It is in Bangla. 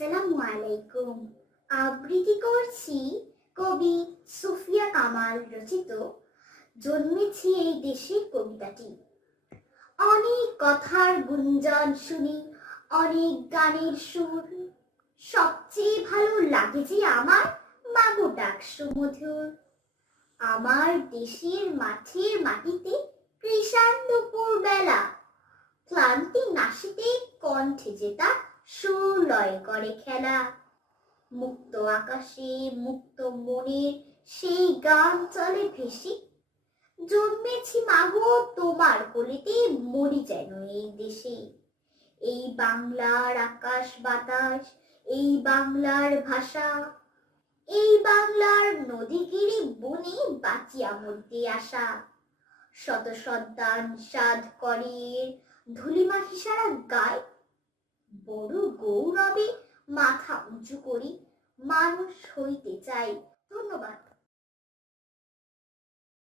আসসালামু আলাইকুম। আবৃত্তি করছি কবি সুফিয়া কামাল রচিত জন্মেছি এই দেশে কবিতাটি। অনেক কথার গুঞ্জন শুনি, অনেক গানের সুর, সবচেয়ে ভালো লাগে যে আমার মাগো ডাক সুমধুর। আমার দেশের মাঠের মাটিতে কৃষাণ দুপুর বেলা, ক্লান্তি নাশিতে কণ্ঠে যেতা সুর লয় করে খেলা। মুক্ত আকাশে মুক্ত মনের সেই গান চলে ভেসে, জন্মেছি মাগো তোমার কোলেতে, মরি যেন এই দেশে। এই বাংলার আকাশ বাতাস, এই বাংলার ভাষা, এই বাংলার নদীগিরি বনে বাঁচিয়া মরতে আসা। শত সন্তান সাধ করে ধুলিমাখি সারা গায়, বড় গৌরবে মাথা উঁচু করি মানুষ হইতে চাই। ধন্যবাদ।